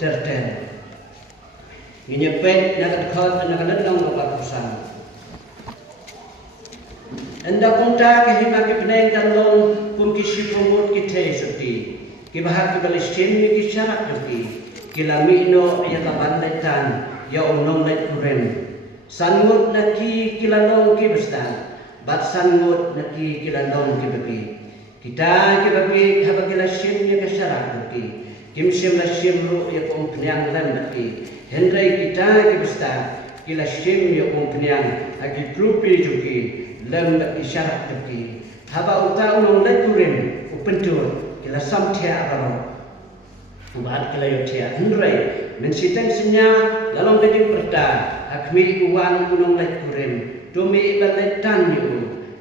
terten. Menyepet nak khot nak lenong apa pesan. Anda punta ke hima ke peneng kalong pun kisi pumut kita seperti kibahak Palestin ni kisah seperti kilamino ya kabandaitan ya unong let kuren sangut naki kilalong kibastan bat sangut naki kilalong kibagi kita kibagi habag Palestin ni kisah seperti kimsim lasim ru ya pun penyang lan naki hendai kita kibastan kilasim ya pun penyang agi trupi juki lem isyarat pergi haba uta unong let kuren upentur kila samtia baro ubat kila yotia hendrai mensiteng senya dalam beding perda akmi uang unong let kuren dumi baletan yu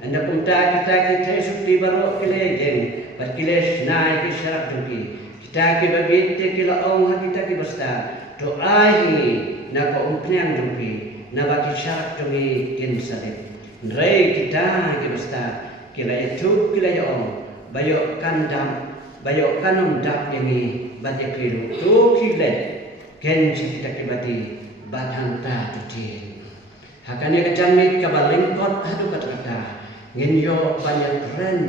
anda punta kita sukti baro kila geng bat kila snai isyarat pergi kita ke babit kila ong kita ke basta doa ini na ko umpnyang dupi na baki syarat dumi kin sadet Rai kita basta kila itu kila ya om bayo kandam bayo kanum dak ini batia kilu tu kila ken kita kibati badhanta tuti hakane kecamit kabalingkot hadu kata ngenyo banyak keren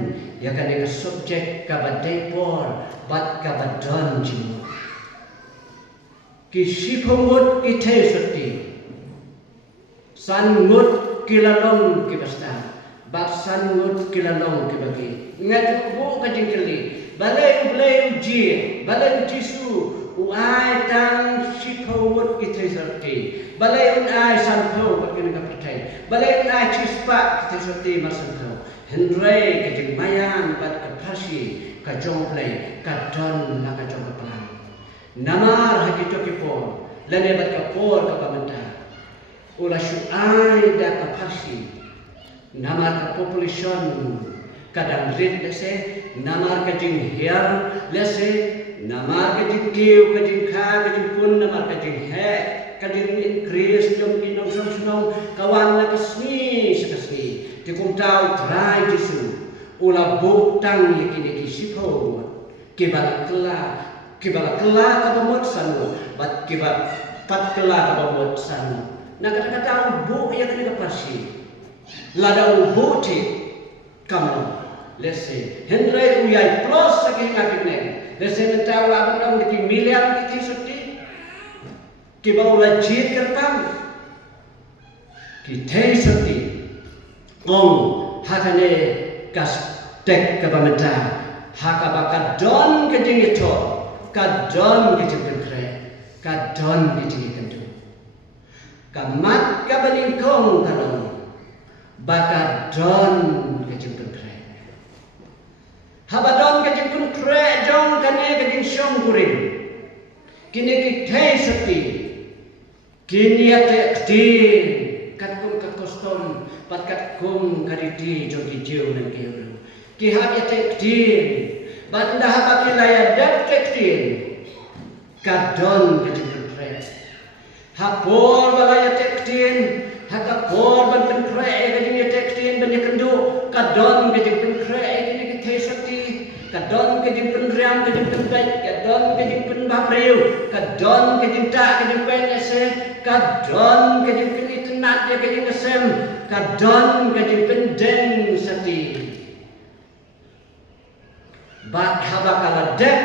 ya kane ke subjek kabadepor bat kabadon jimu kisipumut kita seperti sangut kilalong kibasta baksan ngut kilalong kibagi ngat bu kajing keli balai uji balai jisu uai tang sipawut kita serti balai unai santo bagi nak percaya balai unai cispa kita serti masanto hendrai kajing mayang bat kapasi kajong play kadon nak kajong kapelan namar hakito kipor lane bat kapor kapamenta ula syu'ai da kapasi namar ka population kadang rit lese namar ka jing hiar lese namar ka jing kiu ka jing kha ka jing pun namar ka jing he ka jing increase jom kinong som kawan na kasni sakasni ti kum tau trai jisu ula butang yakini kisipo kibala kela ka pamot sanu bat kiba pat kela ka pamot sanu na kata-kata ubu yang kena kapasi lada ubu ti kamu lese hendrai uyai plus saking ngakine lese mentau abang diki miliar kita suti kiba ula jir kertam kita suti ong hatane kas tek kabamenta hakabaka don kejing itu kadon kejing kre kadon kejing kentu kamat kabalingkong kalong baka don kejempun kre habadon kejempun kre jong kane kejing syong kuring kini kitay sakti kini ate ktin katkum kakoston pat katkum kariti jong kijiw ng kiyoro kihab ate ktin bat ndahab akilaya dat ktin kadon kejempun hapor balaya tektin hakapor ban penkre kajing tektin ban yakendu kadon kajing penkre kini kita sakti kadon kajing penriam kajing penbaik kadon kajing penbapriu kadon kajing tak kajing penese kadon kajing penitenat ya kajing kesem kadon kajing pendeng sakti bat habakala dek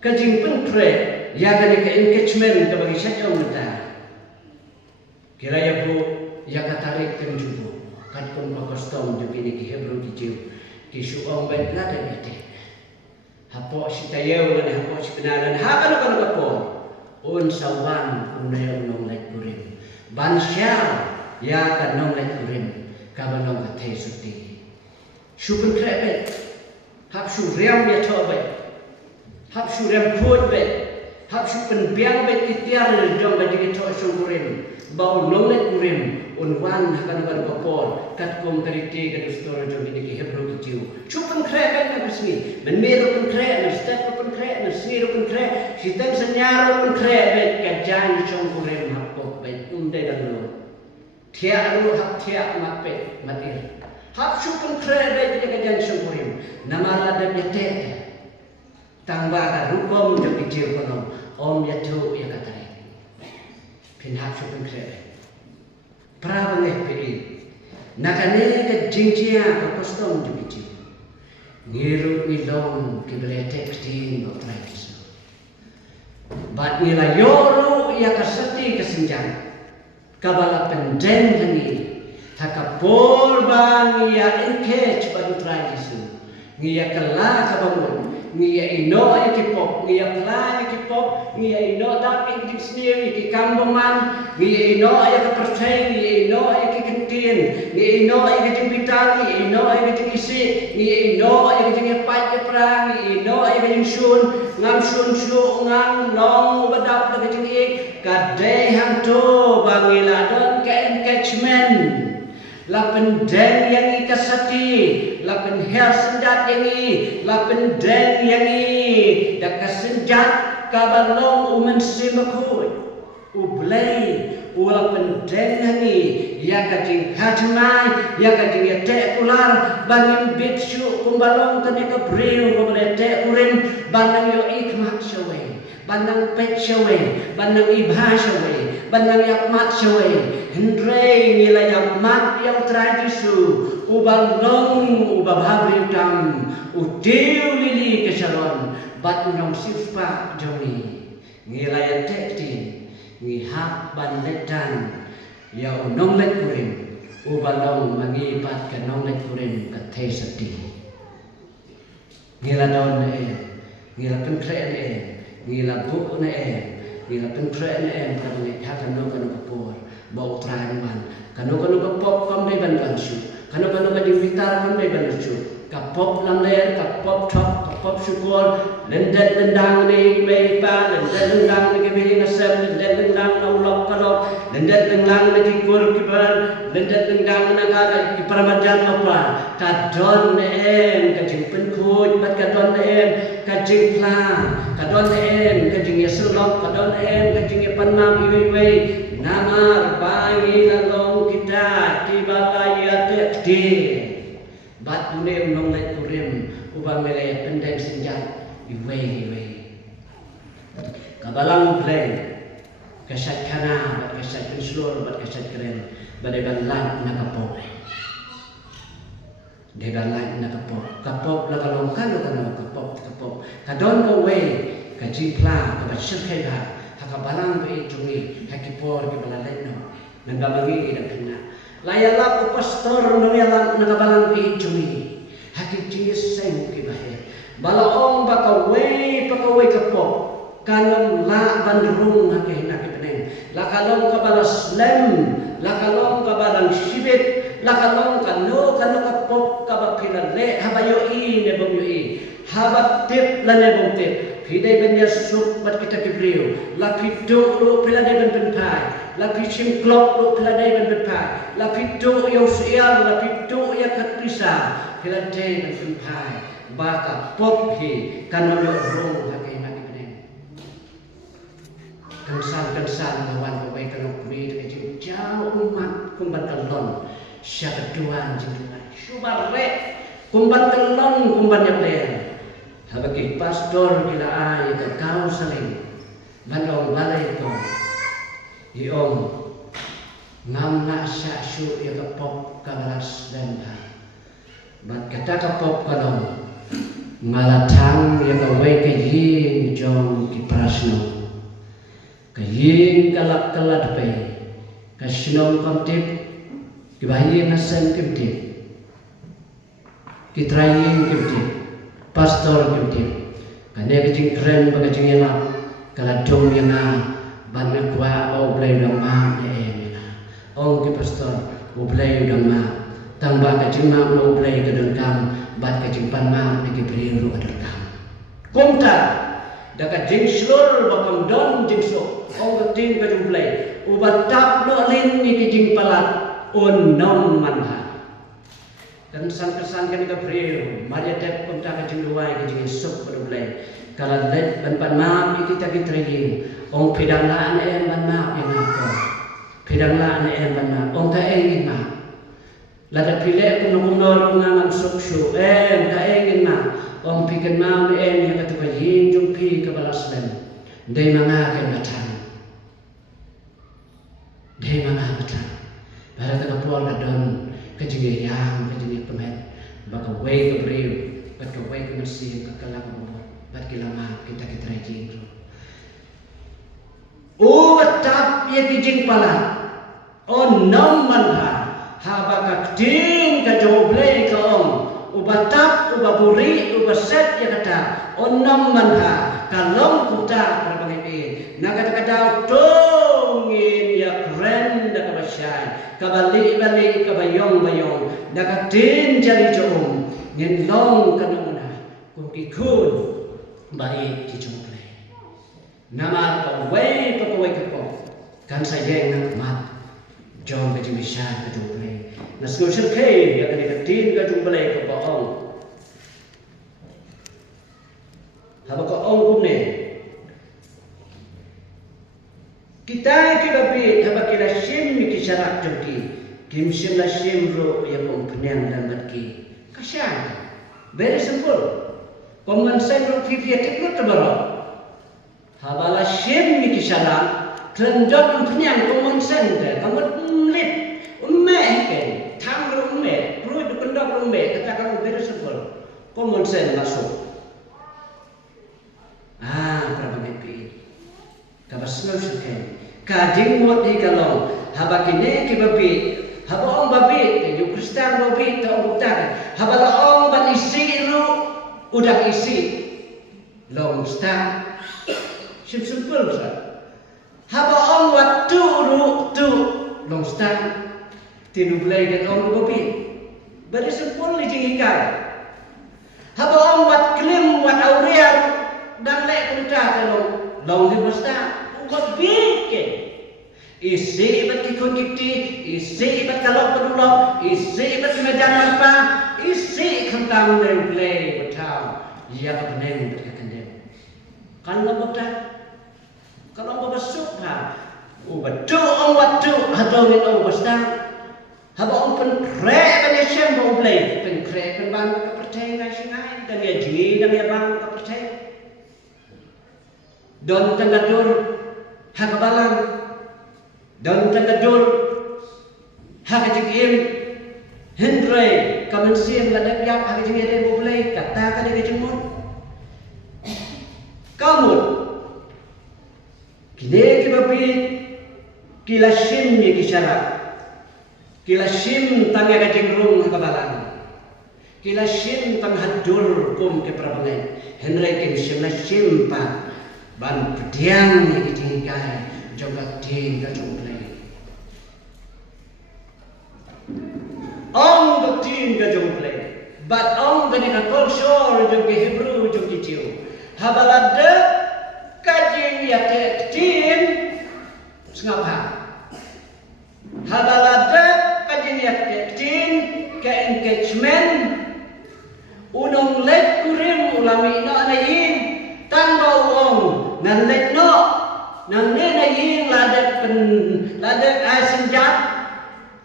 kajing penkre ya kani ke engagement ke bagi syajau menta kira ya bu ya katarik kenjubu kan pun pakostom jupi ni ki hebru ki jiu ki suong bet la dan ete hapo sitayau dan hapo sikenalan ha kan kapo un sawan unay unong lek kurim bansya ya kan nong lek kurim kabanong kathe suti syukun krebet hap su riam ya tobe hap su riam put bet hap su penbiang bet kitiar jong bagi kita syukurin bau nonglet kurim unwan hakan kan kapor kat kom kariti kan store jong ini ki hebro kitiu chupan kreben na bisni menmero pun kre na step pun kre na siro pun kre sitang senyaro pun kre bet kajan jong kurim hapok bet unde dan lo tiak lu hap tiak mape matir hap su pun kre bet kajan jong kurim namala dan yate tangba ka rukom jong kitiu kono om yatu ya katari pinhak shopping kre prabange pe nakane ka jingjia ka custom jubiti ngiru ilong kiblete ktin otraikis bat nila yoro ya kasati kasinjan kabala pendeng hani hakapor bang ya engage badu traikis ngiya kala kabangun ngiya ino ikipop ngiya kala ikipop ngiya ino dak ikisnir ikikamboman ngiya ino ikapercay ngiya ino ikikentin ngiya ino ikitimbitang ngiya ino ikitisi ngiya ino ikitipat perang ngiya ino ikitingsun ngam sun ngam long badap ikiting kadai hantu bangila don ke engagement lapen den yang ikasati lapen her senjat yang lapen den yang dak senjat kabalong umen simakui ublay ulapen den yang ya kajing hatmai ya kajing ya te kular bangin bitsu kumbalong kene ka breu kumale te kurin banang yo ikmat shawe banang pet shawe banang ibha shawe banang yakmat shawe Hendrai nilai yang mat yang tradisu ubalong ubabhabri utam utiu lili kesalon bat unong sifat joni nilai yang tekti ngihak banletan ya unong let kurim ubalong mangipat ke nong let kurim ke te seti nilai don nilai penkren nilai buk nilai penkren karena hakan nong kanu kapur bau teraman, kanu kapop kam dai ban bansu, kanu ka divitar kam dai bansu, kapop lam ler, kapop top, kapop syukur, lendet lendang ni meipa, lendet lendang ni kebih nasem, lendet lendang na ulok kalok, lendet lendang ni kikur kibar, lendet lendang na ka kiparamajan apa, kadon kajing penkuj, bat kadon kajing pla, kadon kajing yasulok, kadon kajing panam iwi namar bagi lalong kita tibalaya tekti bat unem nong let kurim ubang melaya pendek senjat iwe kabalang play kasat kana bat kasat penslur bat kasat keren badai banlan nakapok de banlan nakapok kapok lakalong kano kapok kadon ko we kajipla kabat syirkai ba hakabalang be jungi hakipor ke balaleno nangabagi ida kena layala ko pastor no yala nagabalang be jungi hakijis sen ke bahe balaong pakaway kapok kanam la bandrung hake nak peneng lakalong ka balaslem lakalong ka balang sibit lakalong kano kapok ka bapilale habayo ne bom yo habat tip lane bom tip Pidai benda sup bat kita kibriu, lapi do lo peladai ban penpai, lapi simklop lo peladai ban penpai, lapi do yang sial, lapi do yang katisa, peladai ban penpai, baka pop he kanolo rong hakai nak ibnen. Kensan lawan kawai kanok beri kecil jauh umat kumbat kalon, siapa tuan jenengan, subare kumbat kalon kumbat yang lain. Habaki pastor kila ay ka kau saling bandong balay ko iong ngam na sa syu ya kapop kabalas dan bat kata kapop kalong ngalatang ya kaway kaying jong kiprasno kaying kalap pe kasinong kamtip kibahin na sen kimtip kitraying kimtip pastor kimti kane kajing keren bagajing yana kala dong yana banna kwa o blay dong ma yana ong ki pastor o blay dong ma tang ba kajing ma o blay kadang kam bat kajing pan ma ki bri ru kadang kam kumta da kajing slur bakam don jing so ong kajing kajing blay o batap no lin ni kajing palat on nom manha kesan kan kita beri Maria tep kumta kajing luai kajing sup berulai kalau let ban maaf kita training ong pedang laan ban maaf yang apa pedang laan ban maaf ong ka ingin maaf lada pilih kung nor ngaman sukshu ka ingin maaf ong pikan maaf yang kata kayin jumpi ke balas lem Dei mga kay batang. Dei mga batang. Para tagapuan ka doon, kajigayang, kajigay baka way ka brave, ba't ka way ka masihim, kakalakabot, ba't kilama kita rajin ro. O batap ya kijing pala, o naman haba kaktin ka joble ka o batap, o baburi, o baset ya kata, o naman kalong kuta para pangipin, nakata-kataw tongin ya kren da kabasyay, kabali-bali kabayong-bayong, nakatin jari joong, nyenlong kanamuna, kung kikun, baik kijoble. Nama kawai ko, kan sayang nakmat, jom kajimisya kajoble. Naskusir kay, ya kanikatin kajoble ka baong. Haba ka ong kumne. Kita kibabi haba kila shim kisyarak joki. Kim shim la shim ro ya kong penyang dan batki. Kasyan. Very simple. Common sense ro fifiatik ro tabaro. Haba la shim kisyarak. Trendok penyang common sense. Kamu mlit. Ummeh tam ro ummeh. Perlu dikendok ro ummeh. Katakan very simple. Common sense masuk. Berapa mimpi? Kabas snow suken. Kading mot di kalong. Haba kini kibabi. Haba ong babi. Yung Kristen babi ta ong utak. Haba la ong ban isi ru udak isi. Long star. Simple sa. Haba ong waktu ru tu long star. Tinublay dan ong babi. Very simple ni jingikai. Haba ong wat klim wat aurea dan lek kunta kalau long di basta ugot bike isi bat kikon kiti isi bat kalau pedulok isi bat mejan apa isi kentang dan play betau ia kebenem berkendem kan lo bota kalau lo besuk betul om waktu atau ni om basta haba om pen kre ban shem bo play pen kre pen ban ka percaya ngai dan ya ji dan ya bang ka percaya Don tanggadur hakabalang, don tanggadur hakajigim, Hendray kamansiam ladap yap hakajigim ada boleh kata kali kejemut. Kamut kini kibabi kilashim ye kisyarat, kilashim tang hakajingrung hakabalang, kilashim tang hadur kum keprabangai, Hendray kimshim pa. Ban pediang yang ditingkai jogat ting ka joglay. Ong ka ting ka joglay. But ong ka ni ka kulsur jog Hebrew jog Jiu. Habalada kajing yate tin ngapa. Habalada kajing yate tin ka engagement unong let kurim ulami na anayin tanpa uang nan let no nan ne na yin ladat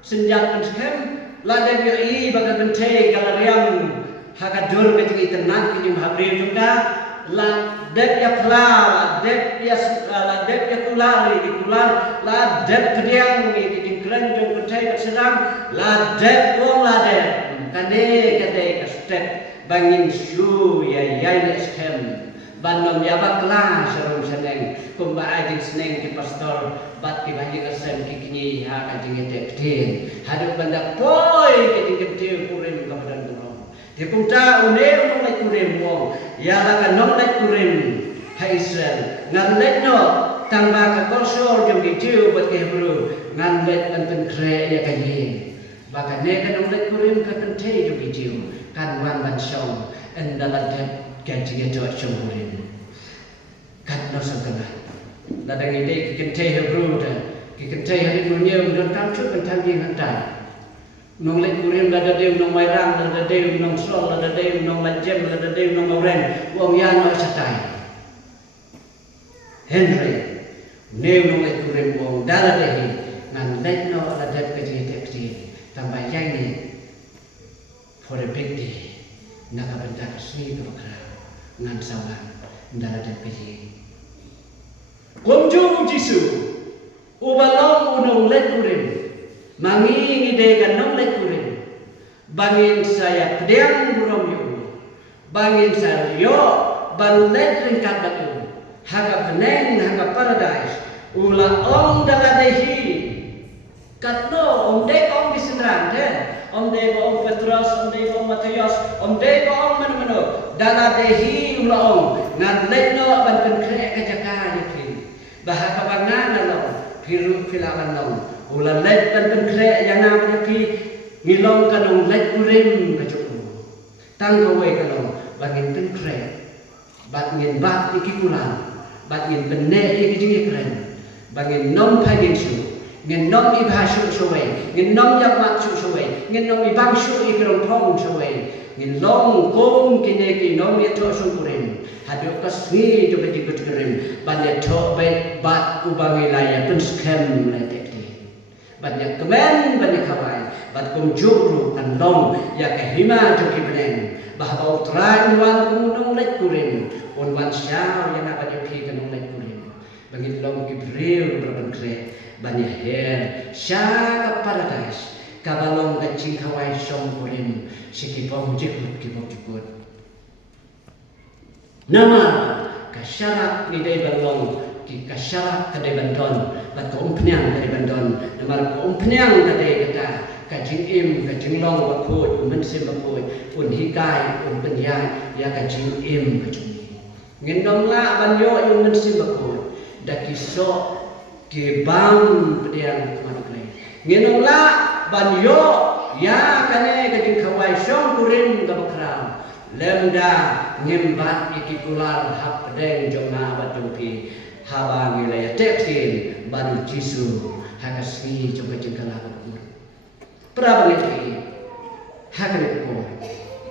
senjat penskem ladat yo I baga bente galariam hakadur kejigi tenan kini habri juga ladat ya kla ladat ya kulari di kular ladat kediang di dingkren jong bente berserang ladat wong ladat kade kastet bangin shu ya ne skem Bandom yabak lah serum seneng kumba ajing seneng ki pastor bat ki banjing asem ki kini ha kajing etek hadap banda poi ki dingkeu kurim ka badan tulong di kumta une unong lai kurim wong ya la ka nom lai kurim ha Israel ngan let no tangba ka kosor jom ki jiu bat ki Hebrew ngan let kan pen kre ya kaji baka ne ka nom lai kurim ka pen te jom ki jiu kan wan ban song endalat gaji itu cemburin, kat nasi tengah. Ladang ini kita Hebrew dah, kita hari dunia udah tampil pentanggi hantar. Nong lek kurim lada dem nong mairang lada dem nong sol lada dem nong lajem lada dem nong oren, wong yan no satai. Henry, new nong lek kurim wong dala dehi, ngan lek no lada gaji teksti, tambah yang ni for a big day, nak bentak sini tu bakal. Ngan sawan ndala dan peji Komju Jisu ubalong unong let kurin mangi ngide ganong let kurin bangin saya pedang burom yo bangin saya yo ban let ringkat batu haga beneng haga paradise ula om daladehi katno om dek om bisenran den om dek om Petrus om dek om Matius om dek om mana daladehi ula om ngadletno ban penkre kajaka yakin bahaka bangana lo piru pilakan lo ulah let ban penkre yang namanya pi ngilong kanong let kurim kajuku tanggawe kanong bangin penkre bangin bat iki kulang bangin benne iki jingi keren bangin nom pagin su ngin nom ibhasu suwe ngin nom yakmak su suwe ngin nom ibang su ikrong pong suwe ngin long kong kineki nom yeto sukurin hadok kasmi to beti kutkerin banyak to bet bat ubangi laya penskem letekti banyak kemen banyak kawai bat kum juru kan long ya kahima joki beneng bahwa utrai wan kumunong let kurin un wan syao yang apa dipi kanong let kurin bangit long kibril berpenkre banyak her syaka paradise kabalong kacing kawai song kurin sikipong jikut nama kasyarak ni day balong ki kasyarak kadai bandon bat kaumpnyang kadai bandon nama kaumpnyang kadai kata kajing im kajing long bakoi mensim bakoi un hikai un penyai ya kajing im kajuni ngendong la banyo yung mensim bakoi dakiso ke bang pediang manukle ngendong la banyo ya kane kajing kawai syong kurin kabakram lemda ngimbat ikikular hak pedeng jomna batumpi haba ngilaya teksin badu jisu hakasmi coba jengkala bakun prabangiti hakane ko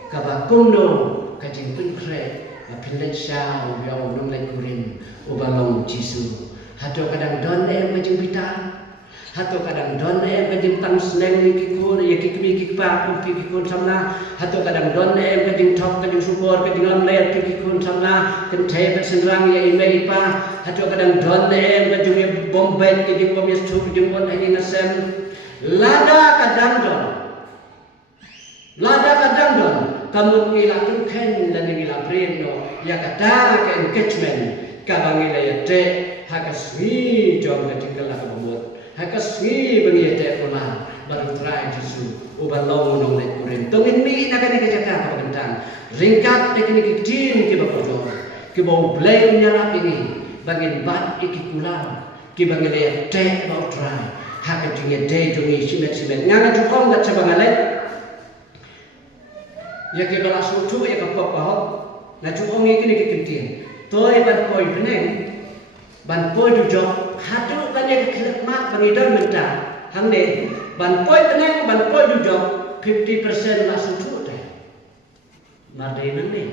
kabakuno kajing penkre apilet syau yau nung lai kurin ubalong jisu hato kadang don kajing bitan hato kadang don kajing tang sneng ikikun ikikmi ikikpa kumpi ikikun samna hato kadang don kajing top kajing subor kajing lamler ikikun samna kenthe bersenrang ya imelipa hato kadang don kajing bombet kajing bom yesu kajing bon ini nasem lada kadang don kamu ngilakun ken dan ngilaprin no ya kata ke engagement kabangila ya te hakasmi jom kajing kalah kabut hakasmi bangiyete pula baru try Jesu ubalong nong let kurin tongin mi nakani kajaka kabagantang ringkat teknik kitin ki bakodo ki bau blay nyarap ini bangin bat ikikulang ki bangile te bau try hakajinge te jongi simet ngana jukong gat sabangalet ya ke bala sutu ya kapok bahok na jukong ikini kitin toy ban koi beneng ban poi dujok hatu kanya kekhidmat bangidon menta hamne ban poi beneng ban poi dujok 50% masuk tu teh mardai nang ni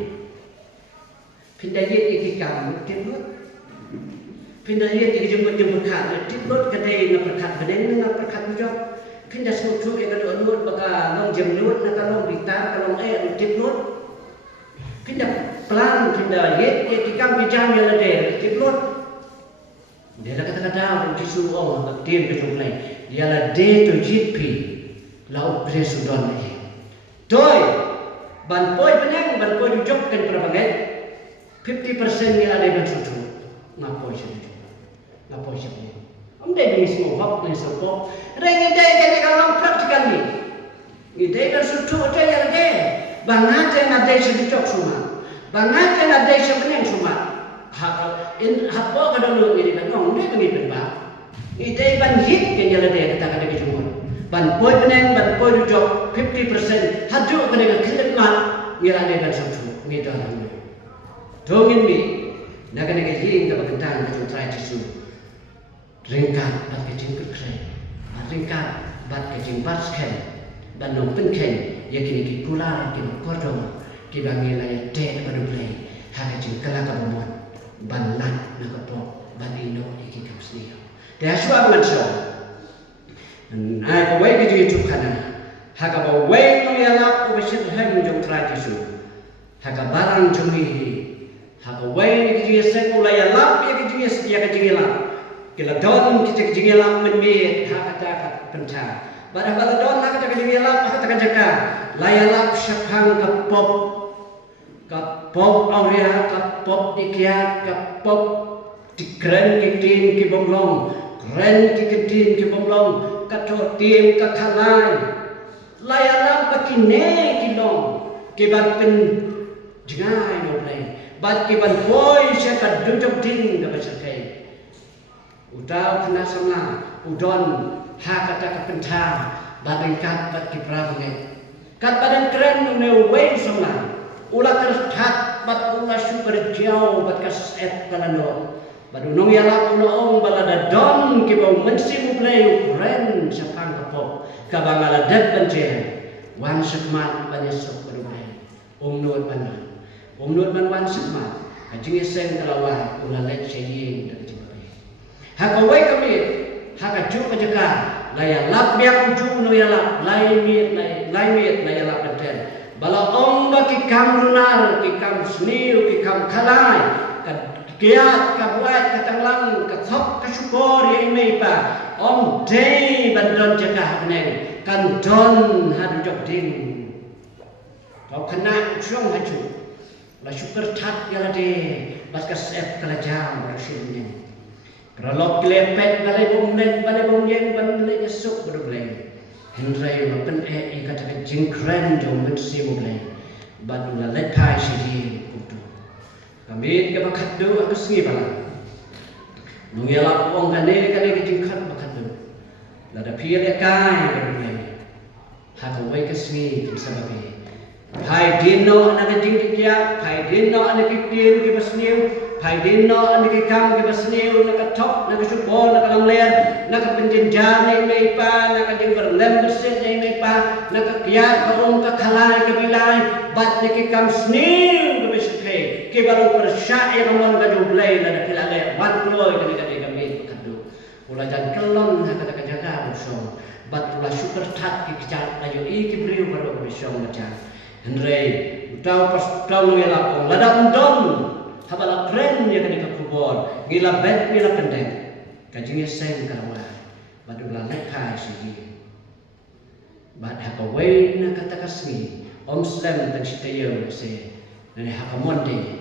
pindah ye ikikam timut pindah ye ikijumut khat timut kadai na perkat beneng na perkat dujok pindah sutu e kado lut baka long jemlut na kalong bitar kalong timut pindah pelan pindah ye ikikam bijam ya lade timut dia ada kata-kata Jisu Allah baktim betul lain dia la de to jipi laut presudon ni toy ban poi beneng ban poi jok kan prabagai 50% ni ada ban sutu ngapoi situ ngapoi situ amde ni semua hak ni sopo reng ide kan kalau praktikal ni ide kan sutu ada yang de bangat na de situ jok semua bangat na de situ beneng semua hak hapo kada lu ngiri ban ngong de bengi ba ide ban hit ke jala de kata kada ke jumon ban poi beneng ban poi jok 50% haju kada khidmat ngira de ban sutu ngi da ngi dongin mi naga naga hing ka bagantang ka try Jesu ringkat bat ke jing kre ringkat bat ke jing bat sken ban nong pen ken yakini ki kula ki kordo ki bangi la de badu play ha ka jing kala ka bomot ban lat na kapok ban ino iki kapsniyo dia suap nganso ai ko wai ke YouTube kana haka ba wai no ya lap ko besit hem jong tra Jesu haka barang jumi Hakaway ni kijingesek ulay alap ya kijinges ya kijingelap. Kila don kita kijingelap menmit hakata penca. Pada don hakata kijingelap hakata jaka. Layalap syapang kapop auria kapop dikiat kapop dikren kitin ki bonglong kren ki kitin ki bonglong kato tim kakalai. Layalap bakine kilong kibat pen jengai no play. Bat kiban boy siya kadudok din ka basakai. Udaw kena sama udon hakata kapenta batang kat bat kiprabnge. Kat badan keren me way sama. Ula terhat bat ula super jauh bat kas et kalano. Badunong yala unaong balada don kibau mensi mu play keren sapang kapok. Kabangala dead banjen. Wan sekmat banesok berumai. Umnut banan. Umnut man sekmat. Kajing eseng kalawan ulalet seying dan jibabe. Hakawai kami hakaju kajaka laya lap biak uju no yala lai miet laya lap benten. Bala ong ba kikam lunar kikam sniu kikam kalai kiat kabuat katanglang kathok kasyukor yang meipa om day bandon jaga habneng kan don hadu jok ding. Kau kena usyong haju. La syukur tat yala de baskas et kalajam rasilnya. Keralok kelepet balai bomlen balai bomyen balai esok berblay. Hendrai mapen kata jingkren jom mensi bomlen. Badula lepai sidi putu. Kami ke bakadu aku sengi bala. Nungyala ong kane jingkat bakadu. Lada pia lekai berblay. Hakawai kesengi sababe. Hai dino anak jingkiya, hai dino anak kitin ke basniu, hai dino anak kikam ke basniu, nak top, nak syukur, nak langler, nak penjenjar ni meipa, nak jingber lemberset ni meipa, nak kiat kaum ka khalai ke bilai, bat ni kikam sniu ke beskai, ke baru persya yang mon ka jublai la kilale, wan kloi kami kadu. Ula jan kelon kata jaga usong, bat ula syukur tat kicat ayo iki briu baru usong macam. Hendrai, utau pas utau ngela kong lada undon, habala keren ya kini kubur, ngila bet ngila pendek, kajingnya seng kawa, badula lekai sigi, bad hakawai na kata kasni, om slam dan citayo se, nani hakamonde,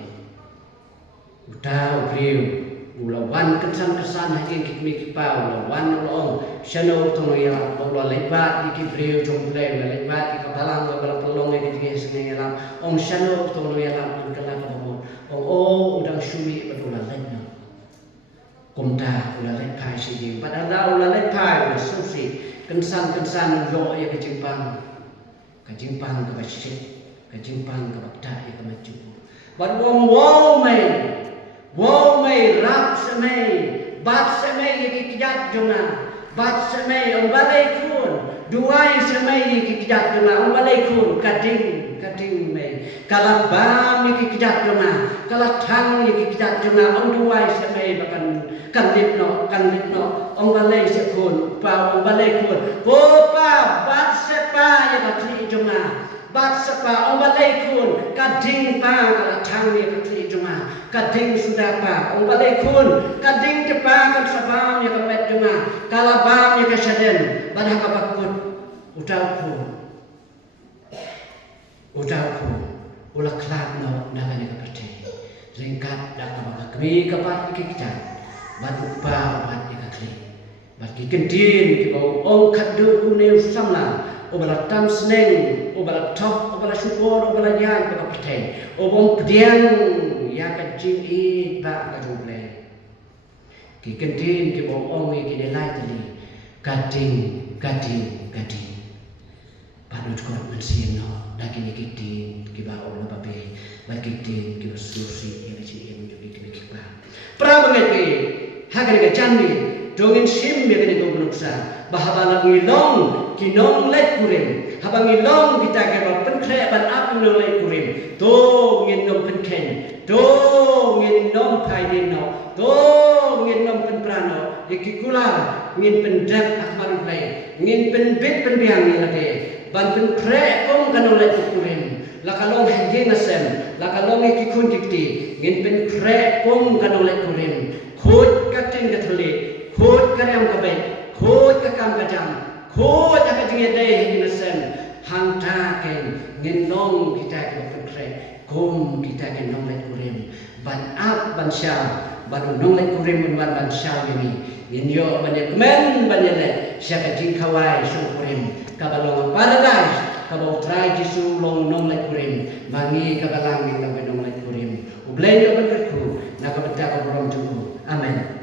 utau priu, ulawan kesan haki kikmi kipau, ulawan ulong, shano tono ya, ula lebat iki priu jomplay, ula lebat ika balang ula pelong iki sengaja om shano tono ya lam kala kabon om udang syumi badula lenna komda ula lepai sidi padahal ula lepai ula susi kensan lo ya kejimpang ke basik kejimpang ke bakda ya ke maju bad wong wow mai rap semai bat semai ya kijat jona bat semai om balai kun duai semai ya kijat jona om balai kun kading mai kalabam ya kijat jona kalatang ya kijat jona om duai semai bahkan kan lipno om balai sekun pa om balai kun popa bat sepa ya katri jona bat sepa om balai kun kading pa kalatang ya katri jona kading sudah pa om balai kun kading tepa kan sabam ya kamet jona kalabam ya kasaden badah kapakut udauku ulah kelak no nagane kapate ringkat dak kami kapat kikjan batu pa bat ikakli bat kikendin kibau ong kadu kuneu samna obala tam sneng obala top obala syukur obala yan kapate obong pediang ya kajing i ba kajuble kikendin kibau ong ikinelai tali gading panut kon mensieno daging kitin kiba Allah babe bakitin kiba susi yang ciem juga kiba prabanget hagar ga jandi dongin sim ya kini gubnuksa bahabala ngilong kinong let kurim habang ngilong kita ke penkre ban apu nong let kurim to nginom penken to nginom paidino to nginom penprano ikikular ngin pendak akmaru play ngin penbit penbiang ni lade ban penkre kong kanong let kurim lakalong hindi na sem, lakalong ikikun dikti, ngin pen kre pum kanong lekurin, khod katin katuli, khod karyam kabay, khod kakam kajam, khod akating yaday hindi na sem, hang taken, ngin nong kita kipun kre, kum kita nong lekurin, ban up ban siya, ban nong lekurin ban siya ini, inyo banyak men banyak siya kajing kawai syukurin kabalong paradise kabau try jisu long nong lekurin mangi kabalang ni nong lekurin ublen yo berku nak kabata kabarong tuku amen.